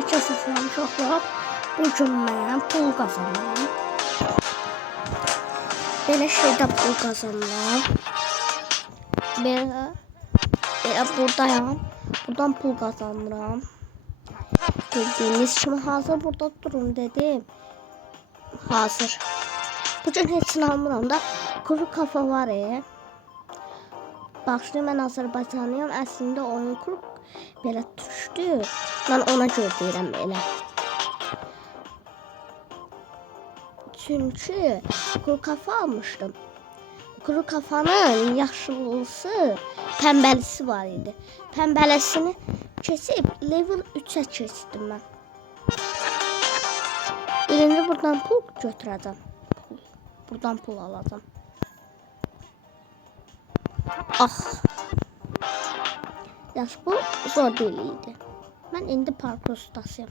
Hər kəsə salam uşaqlar. Bu gün mən pul qazanıram. Belə şeydə pul qazanıram. Belə buradayam. Buradan pul qazanıram. Gördüyünüz kimi hazır burada durun dedim. Hazır. Bugün heç nə almıram da kuru kafa var. Başlayım, mən Azərbaycanlıyam. Əslində oyun kurub belə düşdü. Mən ona görə deyirəm elə. Çünki kuru kafa almışdım. Kuru kafanın yaşlısı, pəmbəlisi var idi. Pəmbəlisini keçib level 3'ə keçdim mən. Birinci buradan pul götürəcəm. Buradan pul alacağım. Ah. Yaş bu zor deyildi. Mən indi parkur ustasıyam.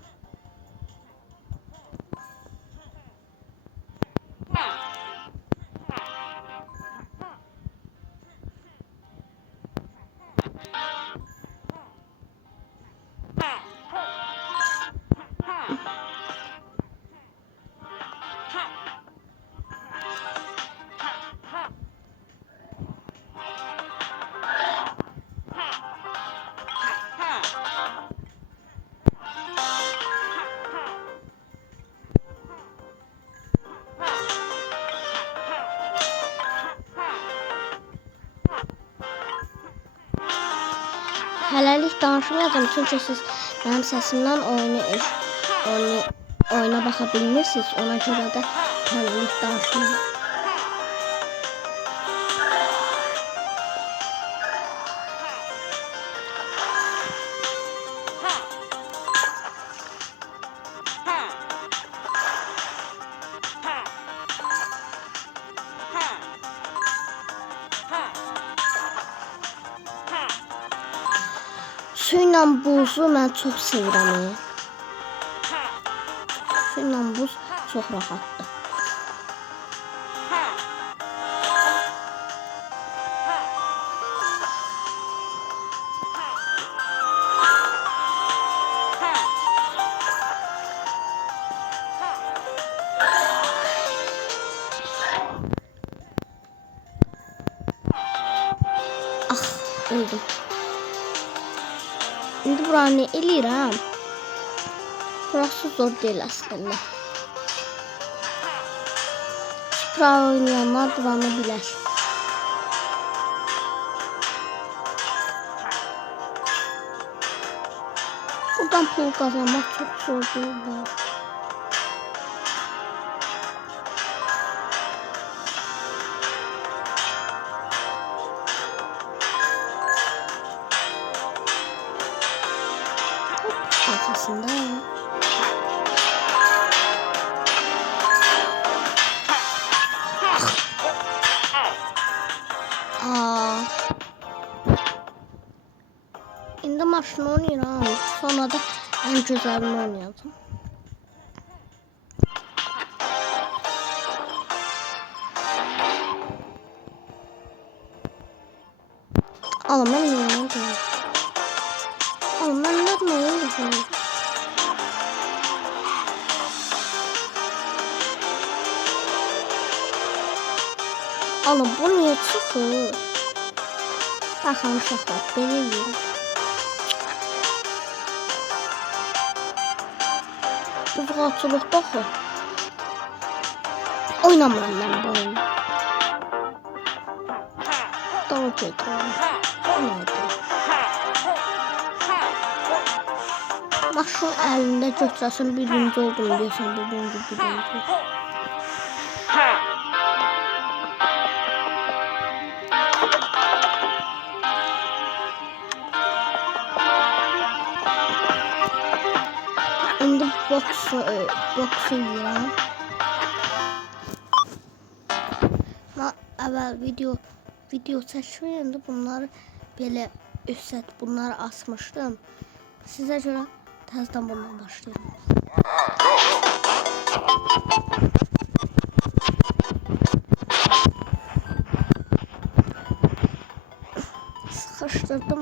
Hələlik danışmayacağım çünki siz mənim səsimdən oyuna baxa bilmirsiniz. Ona görə də hələlik danışmayacağım. Suyla buzu mən çox sevirəm. Suyla buz çox rahatdır. Ah, öldüm. İndi buranı eləyirəm. Burası zor deyil əslində. Pro oynayanlar buranı bilər. Buradan pul qazanmaq çox zor deyil. Arkasında. İndi maşını oynayıram. Sonra da en güzelini oynayacağım. Ama ben oynayacağım. Ama ben ne oynayacağım? Oğlum bu niye çıkıyor? Bakalım uşaqlar, belə yiyir. Uzaqçılıqda oxu. Oynamıram mən bu oyunu. Davam edirəm. Maşın əlində götürəsən birinci oldum deyəsən, birinci. İndi boksu edirəm. Mən əvvəl video çəkməyəndə bunları belə üstət bunları asmışdım. Sizə görə təzədən bundan başlayıram. Sıxışdırdım.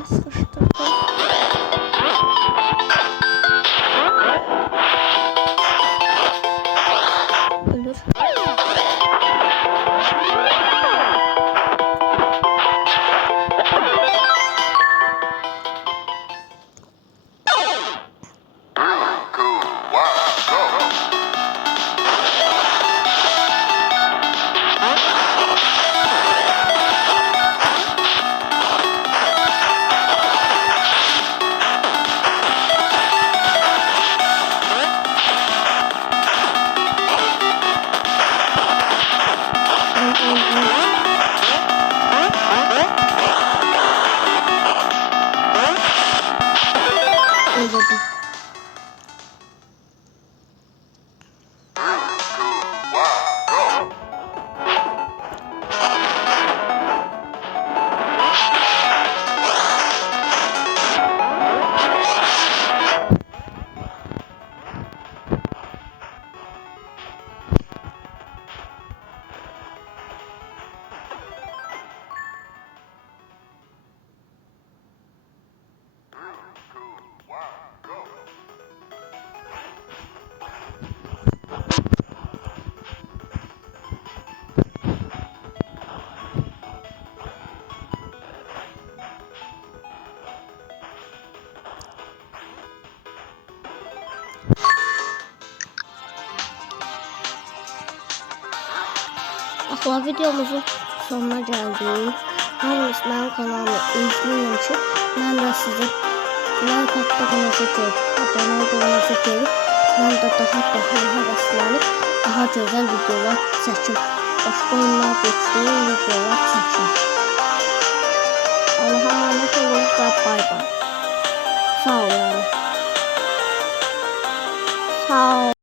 Axla videomuzun sonuna gəldik. Hamınız mənim kanalımı izləyin ki, mən də sizin like atdığınızı görüb, abunə olduğunuzu görüb, mən də daha həvəslənib, daha gözəl videolar çəkim. Başqa oyunlar, güclü videolar çəkim. Allah'a emanet olun və bay bay. Sağ olun. Sağ olun.